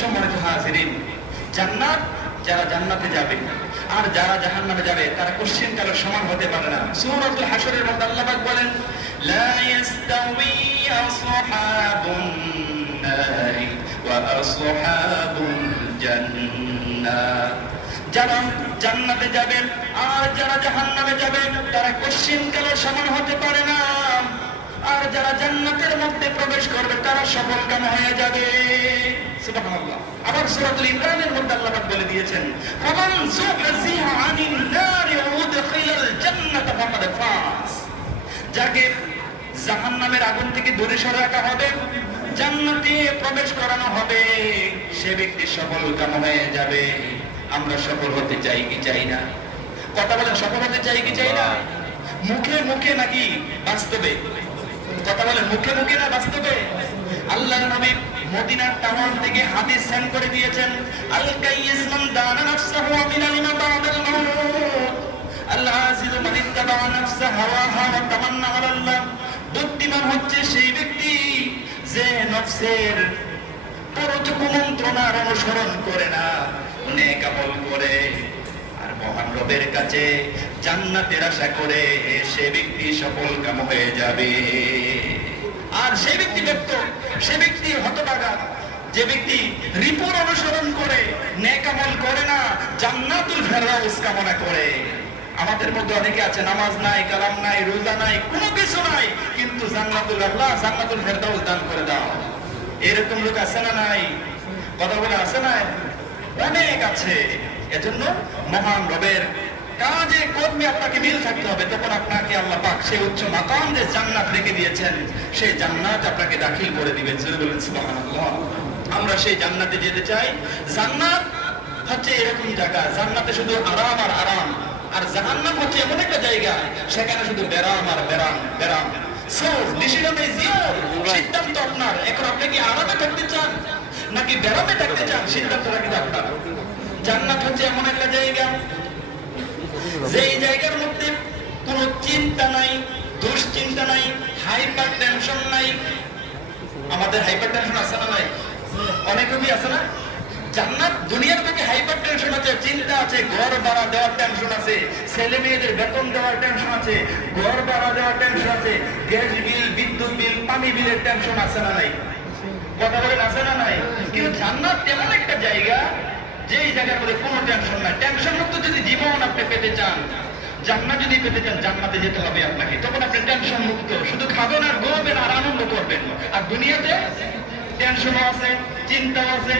সম্মানিত হাজিরিন, জান্নাত, যারা জান্নাতে যাবে আর যারা জাহান্নামে যাবে তারা কোশ্চেন কালের সমান হতে পারে না। সূরাতুল হাশরের মধ্যে আল্লাহ পাক বলেন, লা ইয়াস্তাউই আসহাবুন নারি ওয়া আসহাবুল জান্নাহ। যারা জান্নাতে যাবে আর যারা জাহান্নামে যাবে তারা কোশ্চেন কালের সমান হতে পারে না। আর যারা জান্নাতের মধ্যে প্রবেশ করবে তারা সফলকাম হয়ে যাবে। সুবহানাল্লাহ। আবার সূরাতুল ইমরানের মধ্যে আল্লাহ পাক বলে দিয়েছেন, ফামান যুহজিহা আনিন নারি ওয়া উদখিলাল জান্নাতা ফাকাদ ফাজ। যাকে জাহান্নামের আগুন থেকে দূরে সরে রাখা হবে, জান্নাতে প্রবেশ করানো হবে, সে ব্যক্তি সফলকাম হয়ে যাবে। আমরা সফল হতে চাই কি চাই না? কথা বলেন, সফল হতে চাই কি চাই না? মুখে মুখে নাকি বাস্তবে? কথা বলেন, মুখে মুখে না বাস্তবে? আল্লাহর নবী মদিনার টাওয়ার থেকে হাদিস সেন্ড করে দিয়েছেন, আল কাইয়িস মান দানা নাফসাহু মিনাল লিমা বাদাল মাউত, আল আজিলু মান ইত্তাবা নাফসা হাওয়াহা ওয়া তামান্না আলাল্লাহ। বুদ্ধিমান হচ্ছে সেই ব্যক্তি যে নফসের পরোটুকু মন্ত্রণার অনুসরণ করে না, নেক আমল করে আর মহান রবের কাছে জান্নাতের আশা করে, সে ব্যক্তি সফলকাম হয়ে যাবে। আর সে ব্যক্তি ব্যক্ত, সে ব্যক্তি হতভাগা যে ব্যক্তি রিপোর অনুসরণ করে, নেক আমল করে না, জান্নাতুল ফেরদাউস কামনা করে। আমাদের মধ্যে অনেকে আছে নামাজ নাই, কালাম নাই, রোজা নাই, কোনো কিছু নাই, কিন্তু জান্নাতুল আল্লাহ জান্নাতুল ফেরদাউস দান করে দাও, এরকম লোক আছে না নাই? কথা বলে আছে না? অনেক আছে। এজন্য মহান রবের কাজে কর্মে আপনাকে মিল থাকতে হবে, তখন আপনাকে আল্লাহ পাক সেই উচ্চ মাকাম যে জান্নাত রেখে দিয়েছেন, সেই জান্নাত আপনাকে দাখিল করে দিবেন। সুবহানাল্লাহ। আমরা সেই জান্নাতে যেতে চাই। জান্নাত হচ্ছে এরকম জায়গা, জান্নাতে শুধু আরাম আর আরাম, আর জাহান্নাম হচ্ছে এমন একটা জায়গা সেখানে শুধু বেরাম আর বেরাম বেরাম। সো ডিসিশন ইজ ইয়োর, সিদ্ধান্ত আপনার। এখন আপনি কি আরামে থাকতে চান নাকি বেরামে থাকতে চান, সিদ্ধান্তটা কিন্তু আপনার। জান্নাত হচ্ছে এমন একটা জায়গা, যেই জায়গার মধ্যে কোনো চিন্তা নাই, দুশ্চিন্তা নাই, হাইপার টেনশন নাই। আমাদের হাইপার টেনশন আছে না নাই? অনেক রোগী আছে না? জান্নাত, দুনিয়ার থেকে হাইপার টেনশন আছে, চিন্তা আছে, ঘর ভাড়া দেওয়ার টেনশন আছে, ছেলে মেয়েদের বেতন দেওয়ার টেনশন আছে, ঘর ভাড়া দেওয়ার টেনশন আছে, গ্যাস বিল, বিদ্যুৎ বিল, পানি বিলের টেনশন আছে না নাই? কথা বলেন, আছে না নাই? কিন্তু জান্নাত এমন একটা জায়গা যেই জায়গার মধ্যে কোনো টেনশন নাই। টেনশন মুক্ত যদি জীবন আপনি পেতে চান, জান্নাত যদি পেতে চান, জান্নাতে যেতে হবে আপনাকে। তখন আপনি টেনশন মুক্ত, শুধু খাবেন আর ঘুমাবেন আর আনন্দ করবেন। আর দুনিয়াতে টেনশনও আছে, চিন্তাও আছে।